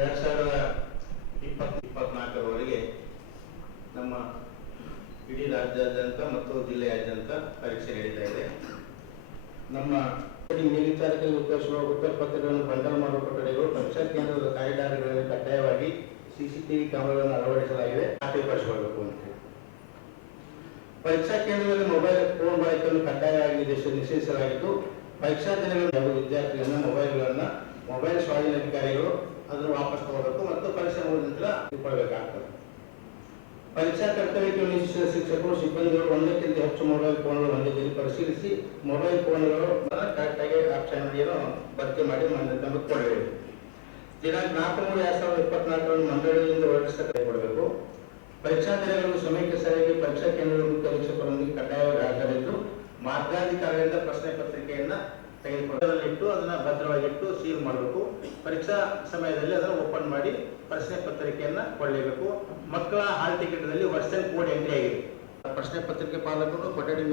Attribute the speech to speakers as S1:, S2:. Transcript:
S1: ಎರಡು ಸಾವಿರದ ಇಪ್ಪತ್ತು ಇಪ್ಪತ್ನಾಲ್ಕರವರೆಗೆ ನಮ್ಮ ಇಡೀ ರಾಜ್ಯಾದ್ಯಂತ ಮತ್ತು ಜಿಲ್ಲೆಯಾದ್ಯಂತ ಪರೀಕ್ಷೆ ನಡೀತಾ ಇದೆ. ನಮ್ಮ ನೀಲಿ ತಾರೀಕಲ್ಲಿ ಉತ್ತರಿಸುವ ಉತ್ತರ ಪತ್ರಗಳನ್ನು ಬಂಡಲ್ ಮಾಡುವ ಕೊಠಡಿಗಳು ಪರೀಕ್ಷಾ ಕೇಂದ್ರದ ಕಾರಿಡಾರ್ಗಳಲ್ಲಿ ಕಡ್ಡಾಯವಾಗಿ ಸಿಸಿಟಿವಿ ಕ್ಯಾಮೆರಾಗಳನ್ನು ಅಳವಡಿಸಲಾಗಿದೆ. ಖಾತೆಪಡಿಸಿಕೊಳ್ಳಬೇಕು ಅಂತ ಪರೀಕ್ಷಾ ಕೇಂದ್ರದಲ್ಲಿ ಮೊಬೈಲ್ ಫೋನ್ ಬಳಕೆಯನ್ನು ಕಡ್ಡಾಯವಾಗಿ ನಿಷೇಧಿಸಲಾಗಿದ್ದು, ಪರೀಕ್ಷಾ ದಿನಗಳಲ್ಲಿ ವಿದ್ಯಾರ್ಥಿಗಳನ್ನ ಮೊಬೈಲ್ಗಳನ್ನ ಮೊಬೈಲ್ ಸ್ವಾಧೀನಾಧಿಕಾರಿಗಳು ಅದನ್ನು ವಾಪಸ್ ತಗೋಬೇಕು ಮತ್ತು ಪರೀಕ್ಷಾ ಮುಗಿದ ತಿಳ್ಕೊಳ್ಬೇಕಾಗ್ತದೆ ಪರೀಕ್ಷಾ ಕರ್ತವ್ಯಕ್ಕೆ ನಿಶ್ಚಿತ ಶಿಕ್ಷಕರು, ಸಿಬ್ಬಂದಿಗಳು ಒಂದಕ್ಕಿಂತ ಹೆಚ್ಚು ಮೊಬೈಲ್ ಫೋನ್ಗಳು ಹೊಂದಿದ್ದೀರಿ ಪರಿಶೀಲಿಸಿ, ಮೊಬೈಲ್ ಫೋನ್ಗಳು ಕರೆಕ್ಟಾಗಿ ಆಪ್ಷನ್ ಏನೋ ಭರ್ತಿ ಮಾಡಿ ತಮಗೆ ಕೊಡಬೇಕು. ದಿನಾಂಕ ನಾಲ್ಕು ಮೂರು ಎರಡ್ ಸಾವಿರದ ಇಪ್ಪತ್ನಾಲ್ಕರಂದು ಮಂಡಳಿಯಿಂದ ಹೊರಡಿಸಿದ ಕೊಡಬೇಕು. ಪರೀಕ್ಷಾ ದಿನಗಳು ಸಮಯಕ್ಕೆ ಸರಿಯಾಗಿ ಪರೀಕ್ಷಾ ಕೇಂದ್ರಗಳ ಮುಖ್ಯ ಶಿಕ್ಷಕರೊಂದಿಗೆ ಕಡ್ಡಾಯವಾಗಿ ಹಾಜರಿದ್ದು ಮಾರ್ಗಾಧಿಕಾರಿಗಳಿಂದ ಪ್ರಶ್ನೆ ಪತ್ರಿಕೆಯನ್ನ ತೆಗೆದುಕೊಳ್ಳಲಿಟ್ಟು ಅದನ್ನ ಭದ್ರವಾಗಿಟ್ಟು ಸೀಲ್ ಮಾಡಬೇಕು. ಪರೀಕ್ಷಾ ಸಮಯದಲ್ಲಿ ಅದನ್ನ ಓಪನ್ ಮಾಡಿ ಪ್ರಶ್ನೆ ಪತ್ರಿಕೆಯನ್ನ ಕೊಳ್ಳಬೇಕು ಮಕ್ಕಳ ಹಾಲ್ ಟಿಕೆಟ್ನಲ್ಲಿ ವರ್ಷನ್ ಕೋಡ್ ಎಂಟ್ರಿ ಆಗಿದೆ. ಪ್ರಶ್ನೆ ಪತ್ರಿಕೆ ಪಾಲಕರು ಕೊಠಡಿ